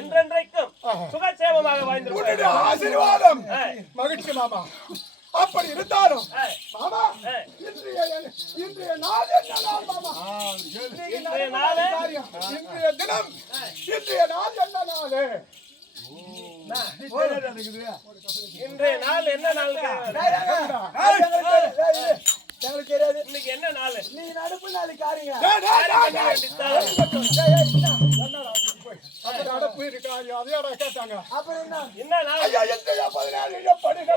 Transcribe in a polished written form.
என்றென்றைக்கும் சுகசேமமாக வாழ்ந்து ஆசீர்வாதம் மகிழ்ச்சி மாமா. அப்படி இருந்தாலும் மாமா இன்றைய நாள் என்ன நாள் மாமா? இன்றைய நாள் இன்றைய தினம் இன்றைய நாள் என்ன நாள்? இன்றைய நாள் என்ன நாள்? எங்களுக்கு தெரியாது. இன்னைக்கு என்ன நாள்? நீ நடப்பு நாள் காரிங்க நடப்பு இருக்காங்க அதையோட கேட்டாங்க. அப்புறம் என்ன என்ன நாள்? 16 படுக.